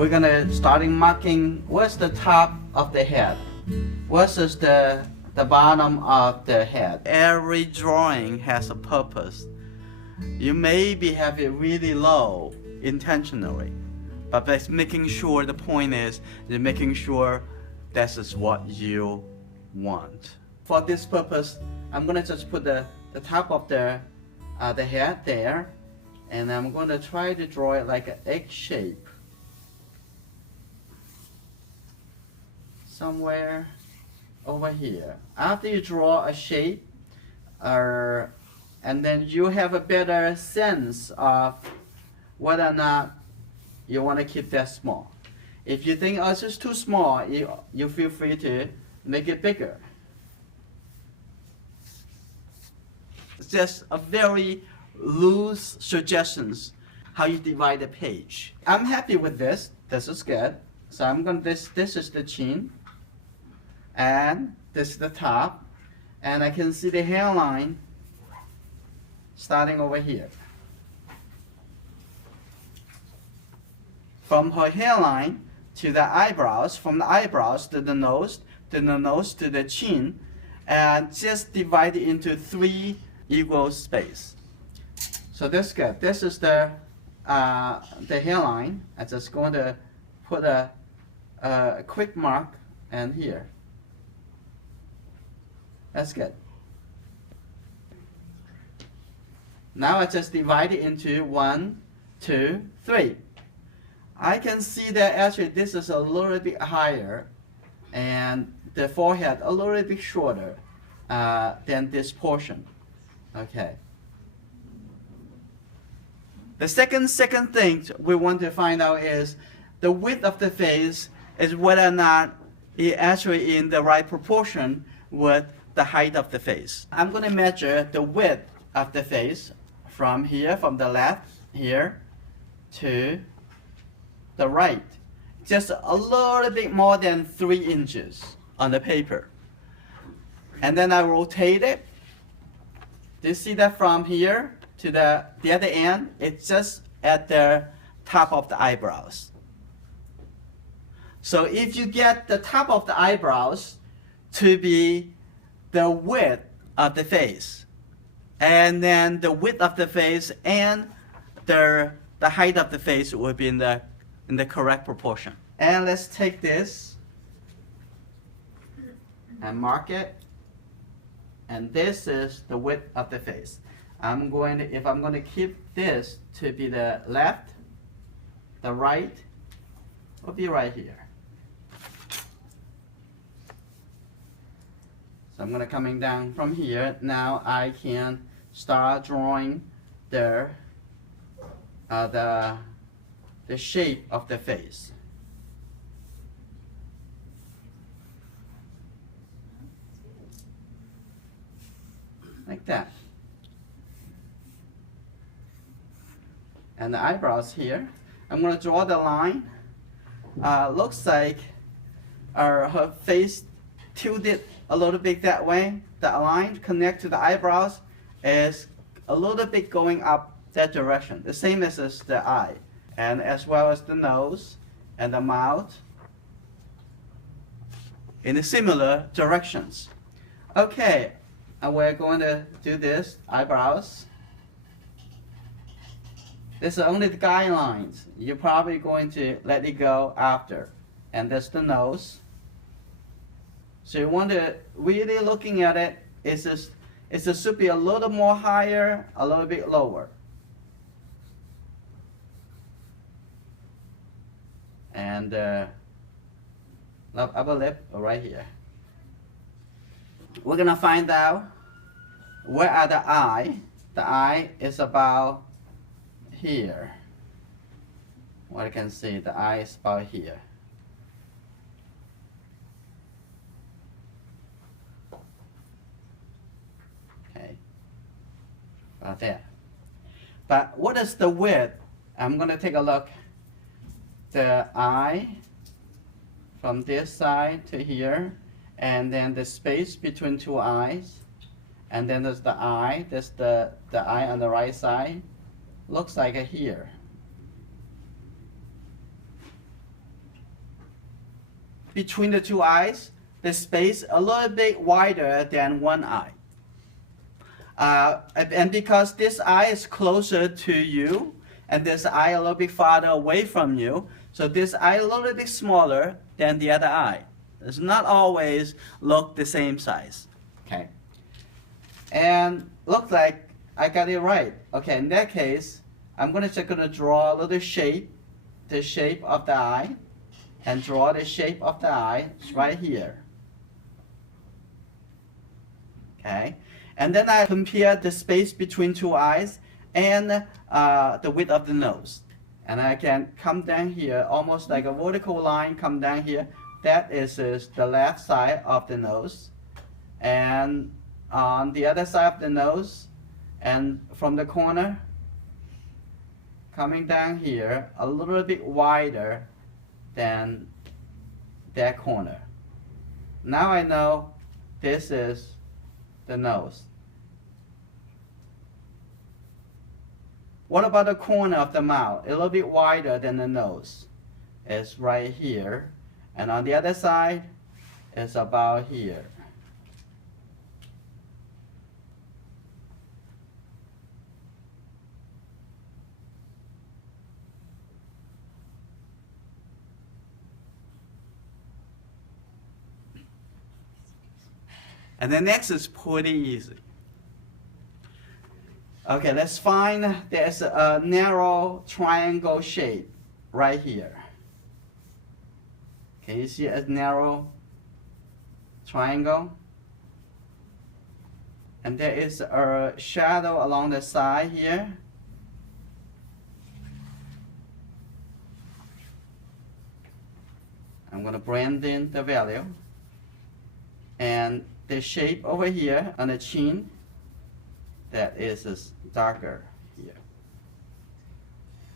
we're gonna starting marking where's the top of the head, versus the bottom of the head. Every drawing has a purpose. You maybe have it really low intentionally, but by making sure, the point is you're making sure this is what you want. For this purpose, I'm gonna just put the top of the head there, and I'm gonna try to draw it like an egg shape. Somewhere over here. After you draw a shape, and then you have a better sense of whether or not you want to keep that small. If you think, oh, it's just too small, you feel free to make it bigger. It's just a very loose suggestions how you divide the page. I'm happy with this. This is good. So I'm going to, this is the chin, and this is the top, and I can see the hairline starting over here. From her hairline to the eyebrows, from the eyebrows to the nose to the chin, and just divide it into 3 equal space. So that's good. This is the hairline. I'm just going to put a quick mark and here. That's good. Now I just divide it into 1, 2, 3. I can see that actually this is a little bit higher, and the forehead a little bit shorter than this portion. Okay. The second thing we want to find out is the width of the face, is whether or not it actually in the right proportion with the height of the face. I'm going to measure the width of the face from here, from the left here to the right. Just a little bit more than 3 inches on the paper. And then I rotate it. Do you see that from here to the other end? It's just at the top of the eyebrows. So if you get the top of the eyebrows to be the width of the face, and then the width of the face and the height of the face will be in the correct proportion. And let's take this and mark it. And this is the width of the face. If I'm going to keep this to be the left, the right will be right here. So I'm going to coming down from here. Now I can start drawing the shape of the face. Like that. And the eyebrows here. I'm going to draw the line. Looks like her face tilted a little bit that way. The line connect to the eyebrows is a little bit going up that direction. The same as the eye. And as well as the nose and the mouth in the similar directions. Okay, and we're going to do this, eyebrows. This is only the guidelines. You're probably going to let it go after. And that's the nose. So you want to really looking at it, it should be a little more higher, a little bit lower. And upper lip right here. We're gonna find out where are the eye. The eye is about here. What I can see, the eye is about here. Okay, about there. But what is the width? I'm gonna take a look. The eye from this side to here, and then the space between 2 eyes, and then there's the eye. There's the eye on the right side. Looks like here. between the two eyes, the space a little bit wider than one eye. And because this eye is closer to you, and this eye a little bit farther away from you, so this eye a little bit smaller than the other eye. It's not always look the same size. Okay. And look like I got it right. Okay, in that case, I'm just gonna draw a little shape, the shape of the eye, and draw the shape of the eye right here. Okay, and then I compare the space between two eyes and the width of the nose. And I can come down here, almost like a vertical line, come down here. That is the left side of the nose. And on the other side of the nose, and from the corner, coming down here, a little bit wider than that corner. Now I know this is the nose. What about the corner of the mouth? A little bit wider than the nose. It's right here. And on the other side, it's about here. And the next is pretty easy. Okay, let's find there's a narrow triangle shape right here. Can you see a narrow triangle? And there is a shadow along the side here. I'm going to blend in the value. And the shape over here on the chin, that is darker here.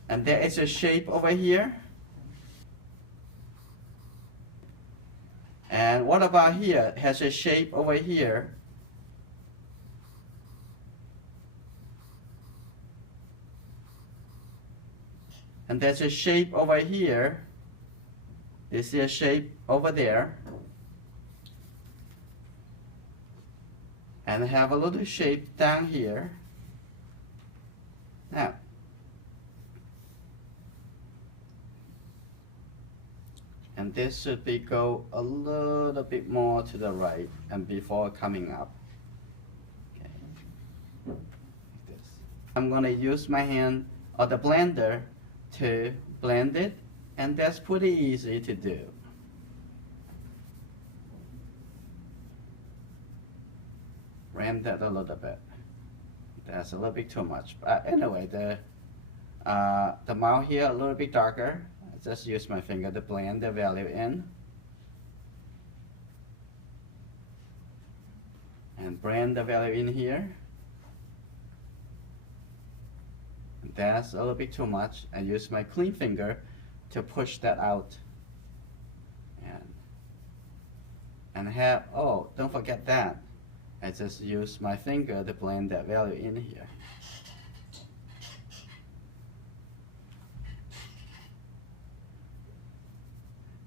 And there is a shape over here. And what about here? It has a shape over here. And there's a shape over here. You see a shape over there. And have a little shape down here. Now, and this should be go a little bit more to the right and before coming up. Okay, like this. I'm gonna use my hand or the blender to blend it, and that's pretty easy to do. Ram that a little bit. That's a little bit too much. But anyway, the mouth here a little bit darker. I just use my finger to blend the value in. And blend the value in here. And that's a little bit too much. I use my clean finger to push that out. And have, oh, don't forget that. I just use my finger to blend that value in here.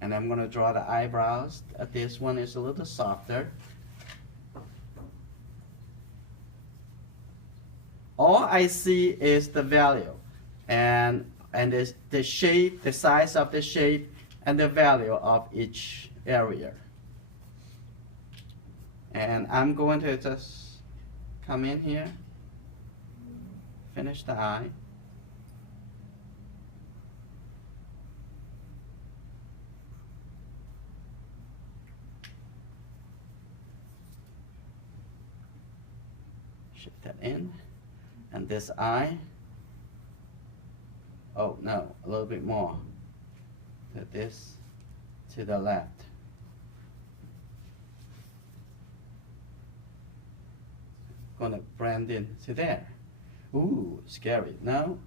And I'm going to draw the eyebrows. This one is a little softer. All I see is the value and the shape, the size of the shape, and the value of each area. And I'm going to just come in here, finish the eye. Shift that in. And this eye, oh no, a little bit more. To this, to the left. Gonna blend in to there. Ooh, scary. No?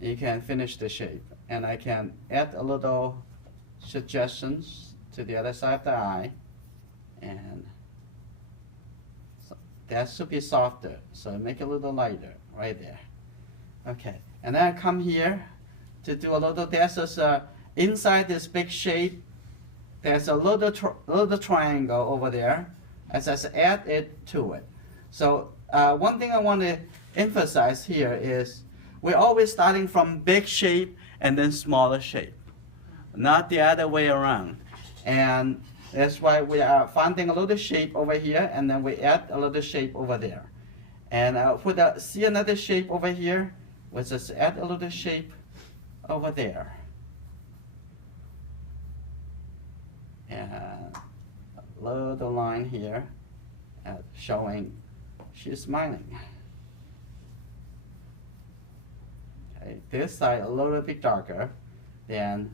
You can finish the shape. And I can add a little suggestions to the other side of the eye. And so that should be softer. So make it a little lighter right there. Okay, and then I come here to do a little, inside this big shape, there's a little triangle over there. As I add it to it. So one thing I want to emphasize here is we're always starting from big shape and then smaller shape, not the other way around. And that's why we are finding a little shape over here, and then we add a little shape over there. And see another shape over here, we just add a little shape over there. And a little line here showing she's smiling. Okay, this side a little bit darker than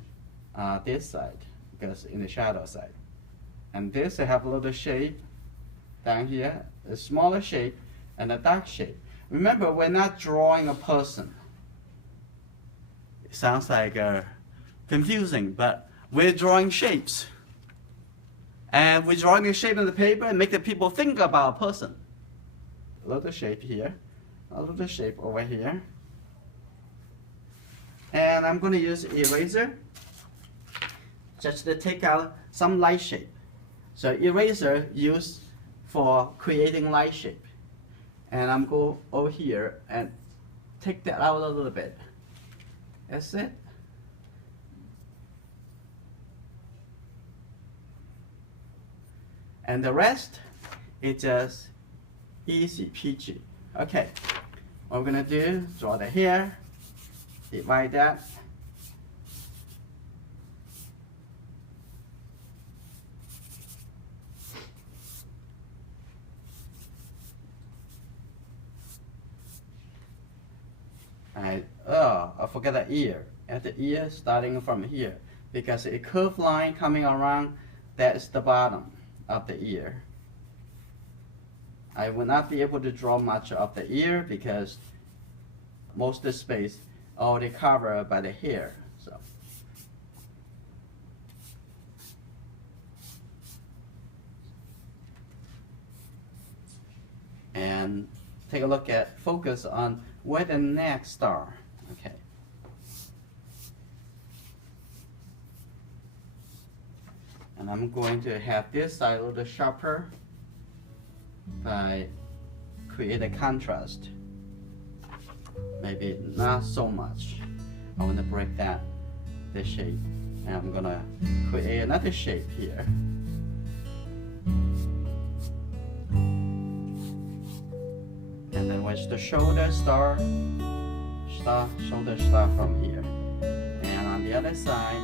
this side, because in the shadow side. And this I have a little shape down here, a smaller shape and a dark shape. Remember, we're not drawing a person. It sounds like confusing, but we're drawing shapes. And we're drawing a shape on the paper and make the people think about a person. A little shape here, a little shape over here. And I'm going to use eraser just to take out some light shape. So eraser used for creating light shape. And I'm going over here and take that out a little bit. That's it. And the rest is just easy peachy. Okay, what we're gonna do, draw the hair, divide that. I forgot the ear. At the ear starting from here, because a curved line coming around, that's the bottom of the ear. I will not be able to draw much of the ear because most of the space already covered by the hair. So. And take a look at, focus on where the neck starts. Okay. And I'm going to have this side a little sharper by create a contrast. Maybe not so much. I want to break that, this shape. And I'm gonna create another shape here. And then where's the shoulder start? Shoulder start from here. And on the other side,